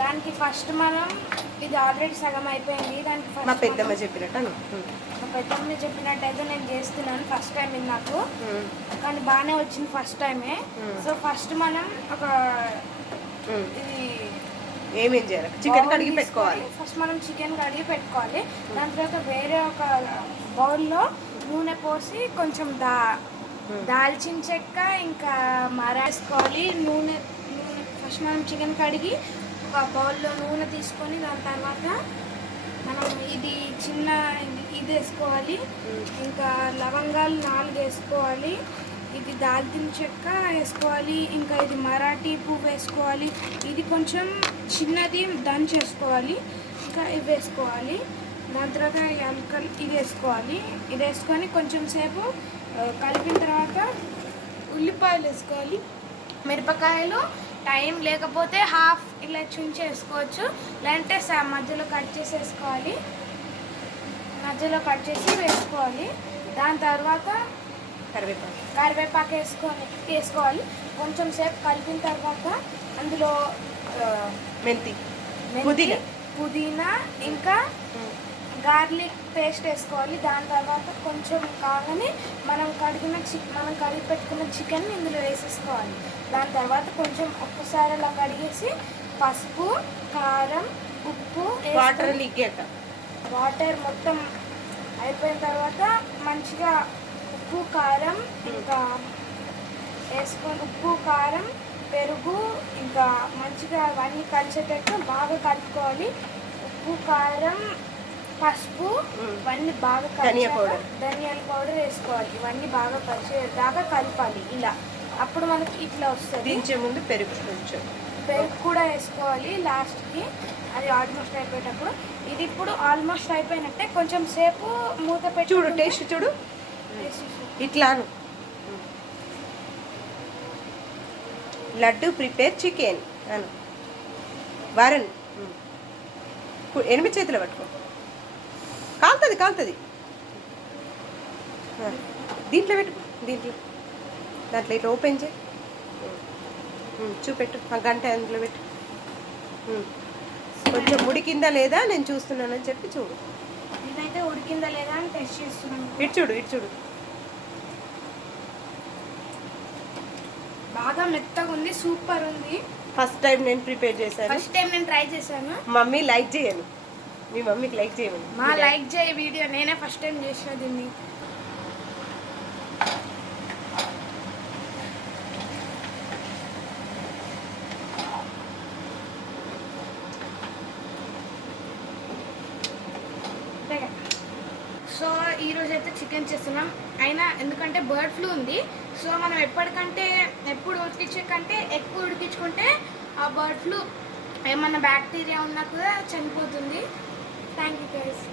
దానికి ఫస్ట్ మనం ఇది ఆల్రెడీ సగం అయిపోయింది. దానికి ఫస్ట్ మా పెద్దమ్మ చెప్పినట్టు మా పెద్దమ్మ చెప్పినట్టయితే నేను చేస్తున్నాను. ఫస్ట్ టైం ఇది నాకు, కానీ బాగానే వచ్చింది ఫస్ట్ టైమే. సో ఫస్ట్ మనం ఒక ఇది ఏమేం చేయాలి, చికెన్ కడిగి పెట్టుకోవాలి. ఫస్ట్ మనం చికెన్ కడిగి పెట్టుకోవాలి. దాని తర్వాత వేరే ఒక బౌల్లో నూనె పోసి కొంచెం దాల్చిన చెక్క ఇంకా వేసుకోవాలి. నూనె ఫస్ట్ మనం చికెన్ కడిగి ఒక బౌల్లో నూనె తీసుకొని దాని తర్వాత మనం ఇది చిన్న ఇది వేసుకోవాలి. ఇంకా లవంగాలు 4 వేసుకోవాలి. ఇది దాల్చిన చెక్క వేసుకోవాలి. ఇంకా ఇది మరాఠీ పువ్వు వేసుకోవాలి. ఇది కొంచెం చిన్నది దంచేసుకోవాలి. ఇంకా ఇవి వేసుకోవాలి. దాని తర్వాత యాలకలు ఇది వేసుకోవాలి. ఇది వేసుకొని కొంచెం సేపు కలిపిన తర్వాత ఉల్లిపాయలు వేసుకోవాలి. మిరపకాయలు టైం లేకపోతే హాఫ్ ఇలా చుంచి వేసుకోవచ్చు, లేదంటే మధ్యలో కట్ చేసి వేసుకోవాలి. మధ్యలో కట్ చేసి వేసుకోవాలి. దాని తర్వాత కరివేపాకు వేసుకోవాలి. కొంచెం సేపు కలిపిన తర్వాత అందులో మెంతి, పుదీనా ఇంకా గార్లిక్ పేస్ట్ వేసుకోవాలి. దాని తర్వాత కొంచెం కాగానే మనం కడిగి పెట్టుకున్న చికెన్ ఇందులో వేసేసుకోవాలి. దాని తర్వాత కొంచెం ఒక్కసారి అలా కడిగేసి పసుపు, కారం, ఉప్పు, వాటర్ మొత్తం అయిపోయిన తర్వాత మంచిగా ఉప్పు, కారం ఇంకా వేసుకొని ఉప్పు, కారం, పెరుగు ఇంకా మంచిగా అవన్నీ కలిసేటట్టు బాగా కలుపుకోవాలి. ఉప్పు, కారం, పసుపు ఇవన్నీ బాగా ధనియాల పౌడర్ వేసుకోవాలి. ఇవన్నీ బాగా కలిసేదాకా కలపాలి. ఇలా అప్పుడు మనకి ఇట్లా వస్తుంది. దించే ముందు పెరుగు కూడా వేసుకోవాలి లాస్ట్కి. అది ఆల్మోస్ట్ అయిపోయేటప్పుడు. ఇది ఇప్పుడు ఆల్మోస్ట్ అయిపోయినట్టే. కొంచెం సేపు మూత పెట్టి చూడు, టేస్ట్ చూడు. ఇట్లాను లడ్డు ప్రిపేర్ చికెన్ అను వరుణ్ 8 చేతులు పట్టుకో. కాలుతుంది. దీంట్లో పెట్టు, దాంట్లో ఇట్లా ఓపెన్ చేయి, చూపెట్టు. ఆ గంట అందులో పెట్టు. కొంచెం ఉడికిందా లేదా నేను చూస్తున్నానని చెప్పి చూడు. నేనైతే ఉడికిందా లేదా అని టెస్ట్ చేస్తున్నాను. ఇటు చూడు. బాగా మెత్తగా ఉంది, సూపర్ ఉంది. ఫస్ట్ టైం నేను ప్రిపేర్ చేశాను. ఫస్ట్ టైం నేను ట్రై చేశాను. మమ్మీ లైక్ చేయను, మీ మమ్మీకి లైక్ చేయమని. మా లైక్ చేయ వీడియో నేనే ఫస్ట్ టైం చేసిన దీన్ని. సో ఈరోజు అయితే చికెన్ చేస్తున్నాం. అయినా ఎందుకంటే బర్డ్ ఫ్లూ ఉంది, సో మనం ఎప్పుడు ఉడికించకంటే ఎక్కువ ఉడికించుకుంటే ఆ బర్డ్ ఫ్లూ ఏమన్నా బ్యాక్టీరియా ఉన్నా కూడా చనిపోతుంది. Thank you guys.